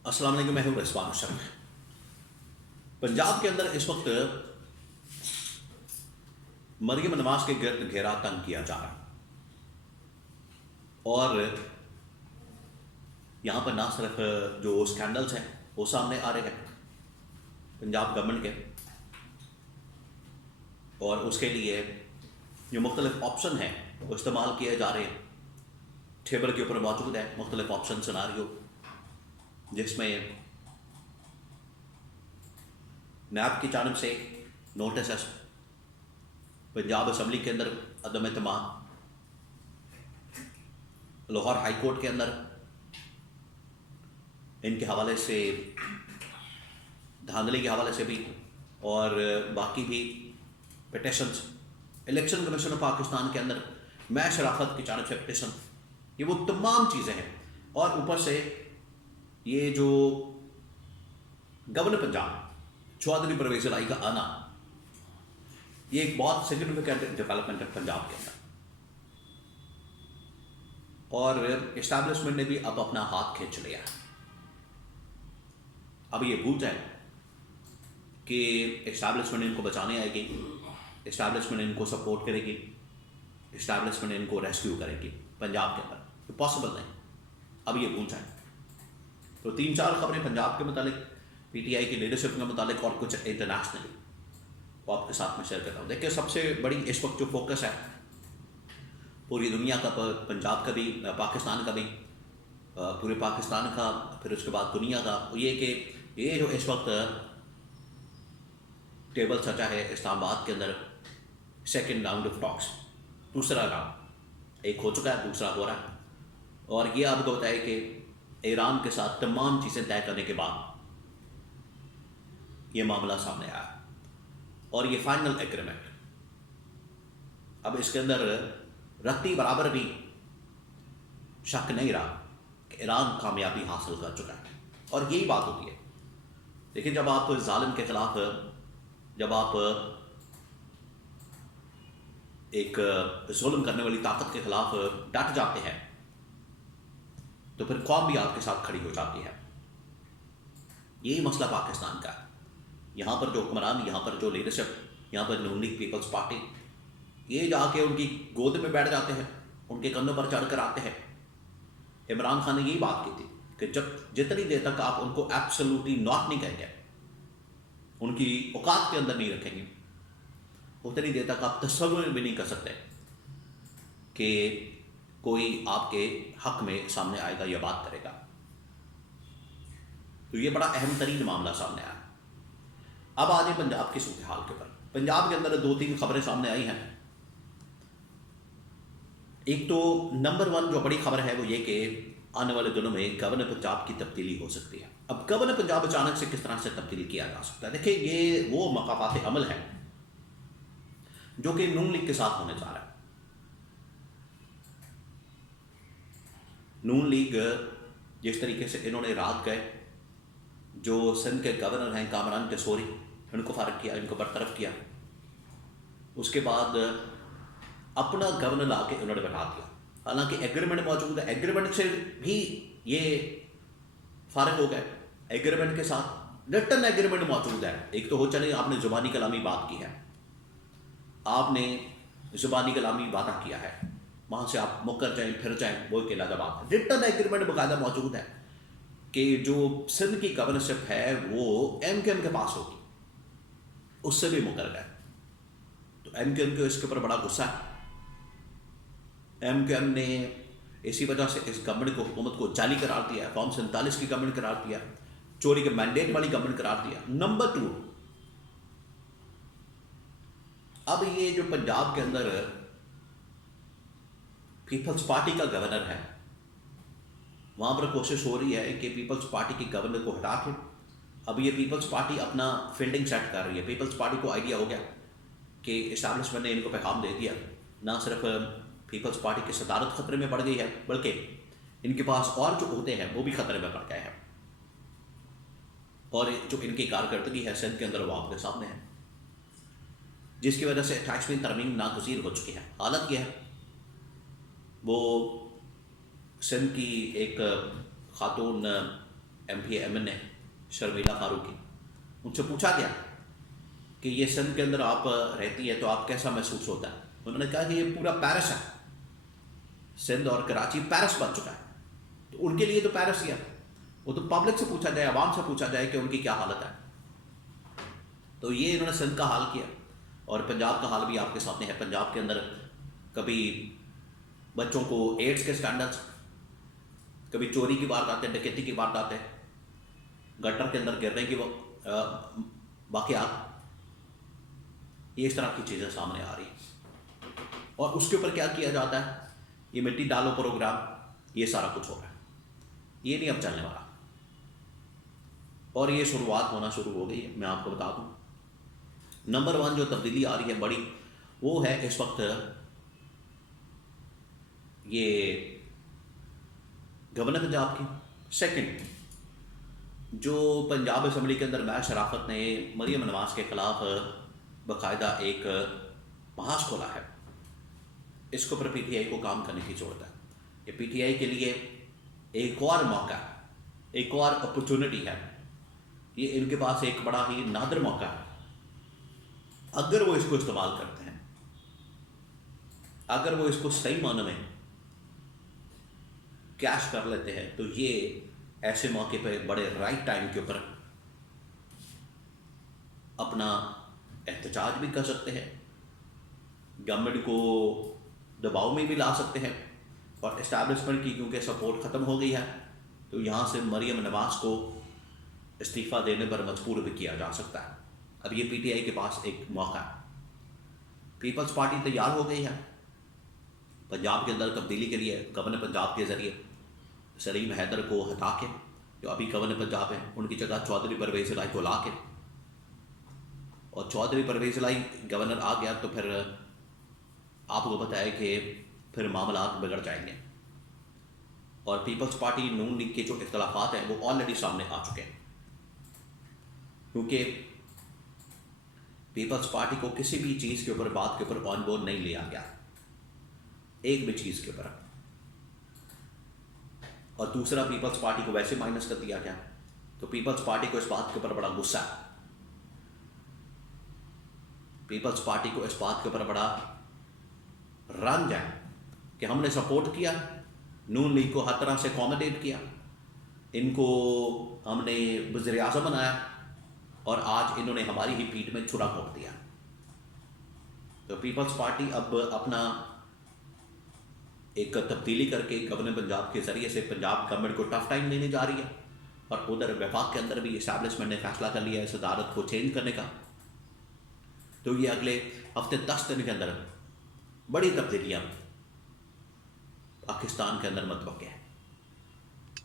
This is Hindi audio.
अस्सलाम वालेकुम, मैं हूं रिजवान अशरफ। पंजाब के अंदर इस वक्त मरियम नवाज के गिर्द घेरा तंग किया जा रहा है और यहाँ पर ना सिर्फ जो स्कैंडल्स हैं वो सामने आ रहे हैं पंजाब गवर्नमेंट के, और उसके लिए जो मुख्तलिफ ऑप्शन हैं वो इस्तेमाल किए जा रहे हैं। टेबल के ऊपर मौजूद है मुख्तलिफ ऑप्शन सिनारियो, जिसमें नैब की जानब से नोटिस, पंजाब असम्बली के अंदर अदम एतमाद, लाहौर हाई कोर्ट के अंदर इनके हवाले से, धांधली के हवाले से भी, और बाकी भी petitions, election commission of Pakistan के अंदर मैं शराफत की जानब से पिटिशन, ये वो तमाम चीज़ें हैं। और ऊपर से ये जो गवर्नर पंजाब चौधरी परवेज इलाही का आना, ये एक बहुत सिग्निफिकेंट डेवलपमेंट है पंजाब के अंदर। और इस्टेब्लिशमेंट ने भी अब अपना हाथ खींच लिया है। अब ये भूल जाए कि इस्टेब्लिशमेंट इनको बचाने आएगी, इस्टेब्लिशमेंट इनको सपोर्ट करेगी, इस्टेब्लिशमेंट इनको रेस्क्यू करेगी पंजाब के अंदर, तो पॉसिबल नहीं। अब ये भूल जाए। तो 3-4 खबरें पंजाब के मुतालिक, पीटीआई की लीडरशिप के मुतालिक और कुछ इंटरनेशनली वो आपके साथ में शेयर करता हूँ। देखिए, सबसे बड़ी इस वक्त जो फोकस है पूरी दुनिया का, पंजाब का भी, पाकिस्तान का भी, पूरे पाकिस्तान का, फिर उसके बाद दुनिया का, ये कि ये जो इस वक्त टेबल सचा है इस्लामाबाद के अंदर, सेकेंड राउंड ऑफ टॉक्स, दूसरा राउंड एक हो चुका है, दूसरा हो रहा है। और ये आपको बताया कि ईरान के साथ तमाम चीज़ें तय करने के बाद ये मामला सामने आया और ये फाइनल एग्रीमेंट। अब इसके अंदर रत्ती बराबर भी शक नहीं रहा कि ईरान कामयाबी हासिल कर चुका है। और यही बात होती है। लेकिन जब आप जालिम के खिलाफ, जब आप एक जुल्म करने वाली ताकत के खिलाफ डट जाते हैं, तो फिर कौम भी आपके साथ खड़ी हो जाती है। यही मसला पाकिस्तान का है। यहाँ पर जो हुक्मरान, यहाँ पर जो लीडरशिप, यहाँ पर नून लीग पीपल्स पार्टी, ये जाके उनकी गोद में बैठ जाते हैं, उनके कंधों पर चढ़ कर आते हैं। इमरान खान ने यही बात की थी कि जब जितनी देर तक आप उनको एब्सोल्युटली नॉट नहीं कहेंगे, उनकी औकात के अंदर नहीं रखेंगे, उतनी देर तक आप तस्वीर भी नहीं कर सकते कि कोई आपके हक में सामने आएगा या बात करेगा। तो ये बड़ा अहम तरीन मामला सामने आया। अब आ जाए पंजाब की सूरत हाल के ऊपर। पंजाब के अंदर 2-3 खबरें सामने आई हैं। एक तो नंबर 1 जो बड़ी खबर है वो ये कि आने वाले दिनों में गवर्नर पंजाब की तब्दीली हो सकती है। अब गवर्नर पंजाब अचानक से किस तरह से तब्दील किया जा सकता है? देखिए, ये वो मकाफात अमल है जो कि नून लीग के साथ होने जा रहा है। नून लीग जिस तरीके से इन्होंने रात गए, जो सिंध के गवर्नर हैं कामरान टेसोरी, इनको फारिग किया, इनको बरतरफ किया, उसके बाद अपना गवर्नर ला के उन्होंने बैठा दिया। हालांकि एग्रीमेंट मौजूद है, एग्रीमेंट से भी ये फारिग हो गए। एग्रीमेंट के साथ रिटन एग्रीमेंट मौजूद है। एक तो हो चले आपने जुबानी कलामी बात की है, आपने जुबानी कलामी वादा किया है, वहाँ से आप मुकर जाएं फिर जाएं, वो एक अलग बात है। रिटन एग्रीमेंट बाकायदा मौजूद है कि जो सिंध की गवर्नरशिप है वो MKM के पास होगी, उससे भी मुकर गए। तो MKM को इसके ऊपर बड़ा गुस्सा है। MKM ने इसी वजह से इस गवर्नमेंट को, हुकूमत को जाली करार दिया, फॉर्म 47 की गवर्नमेंट करार दिया, चोरी के मैंडेट वाली गवर्नमेंट करार दिया। नंबर 2, अब ये जो पंजाब के अंदर पीपल्स पार्टी का गवर्नर है, वहाँ पर कोशिश हो रही है कि पीपल्स पार्टी की गवर्नर को हटा के अब ये पीपल्स पार्टी अपना फील्डिंग सेट कर रही है। पीपल्स पार्टी को आइडिया हो गया कि इस्टेब्लिशमेंट ने इनको पैगाम दे दिया, ना सिर्फ पीपल्स पार्टी की सदारत खतरे में पड़ गई है, बल्कि इनके पास और जो होते हैं वो भी खतरे में पड़ गए हैं। और जो इनकी कारकर्दगी है सिंध के अंदर वो आपके सामने है, जिसकी वजह से 28वीं तरमीम नागजीर हो चुकी है। हालत यह है, वो सिंध की एक खातून MPMN ने शर्मिला फारूकी, उनसे पूछा गया कि ये सिंध के अंदर आप रहती है तो आप कैसा महसूस होता है। उन्होंने कहा कि ये पूरा पेरिस है, सिंध और कराची पेरिस बन चुका है, तो उनके लिए तो पेरिस ही है। वो तो पब्लिक से पूछा जाए, आवाम से पूछा जाए कि उनकी क्या हालत है। तो ये इन्होंने सिंध का हाल किया और पंजाब का हाल भी आपके सामने है। पंजाब के अंदर कभी बच्चों को एड्स के स्टैंडर्ड्स, कभी चोरी की वारदातें, डकैती की वारदातें, गटर के अंदर गिरने की वाकयात, ये इस तरह की चीज़ें सामने आ रही हैं। और उसके ऊपर क्या किया जाता है, ये मिट्टी डालो प्रोग्राम, ये सारा कुछ हो रहा है। ये नहीं अब चलने वाला, और ये शुरुआत होना शुरू हो गई है। मैं आपको बता दूं, नंबर 1 जो तब्दीली आ रही है बड़ी, वो है इस वक्त ये गवर्नर पंजाब की। सेकंड, जो पंजाब असेंबली के अंदर महज शराफत ने मरियम नवाज के खिलाफ बाकायदा एक बहस खोला है, इसके ऊपर PTI को काम करने की जरूरत है। ये PTI के लिए एक और मौका है, एक और अपॉर्चुनिटी है। ये इनके पास एक बड़ा ही नादिर मौका है। अगर वो इसको इस्तेमाल करते हैं, अगर वो इसको सही मायने में कैश कर लेते हैं, तो ये ऐसे मौके पे बड़े राइट टाइम के ऊपर अपना एहतजाज भी कर सकते हैं, गवर्नमेंट को दबाव में भी ला सकते हैं। और इस्टेब्लिशमेंट की क्योंकि सपोर्ट ख़त्म हो गई है, तो यहाँ से मरियम नवाज को इस्तीफ़ा देने पर मजबूर भी किया जा सकता है। अब ये PTI के पास एक मौका है। पीपल्स पार्टी तैयार हो गई है पंजाब के अंदर तब्दीली के लिए। गवर्नर पंजाब के ज़रिए सलीम हैदर को हटा के, जो अभी गवर्नर पंजाब है, उनकी जगह चौधरी परवेज़ इलाही को ला के, और चौधरी परवेज़ इलाही गवर्नर आ गया तो फिर आपको बताया कि फिर मामला बिगड़ जाएंगे। और पीपल्स पार्टी नून लीग के जो इख्तलाफात हैं वो ऑलरेडी सामने आ चुके हैं, क्योंकि पीपल्स पार्टी को किसी भी चीज़ के ऊपर, बात के ऊपर ऑन बोर्ड नहीं लिया गया, एक भी चीज़ के ऊपर। और दूसरा, पीपल्स पार्टी को वैसे माइनस कर दिया गया। तो पीपल्स पार्टी को इस बात के ऊपर बड़ा गुस्सा है, पीपल्स पार्टी को इस बात के ऊपर बड़ा रंज है कि हमने सपोर्ट किया, नून लीग को हर तरह से अकोमोडेट किया, इनको हमने वज़ीर आज़म बनाया, और आज इन्होंने हमारी ही पीठ में छुरा घोंप दिया। तो पीपल्स पार्टी अब अपना एक तब्दीली करके गवर्नर पंजाब के ज़रिए से पंजाब गवर्नमेंट को टफ टाइम देने जा रही है। और उधर वफाक के अंदर भी इस्टेब्लिशमेंट ने फैसला कर लिया है इस अदालत को चेंज करने का। तो ये अगले हफ्ते 10 दिन के अंदर बड़ी तब्दीलियाँ पाकिस्तान के अंदर मतवक्किल है।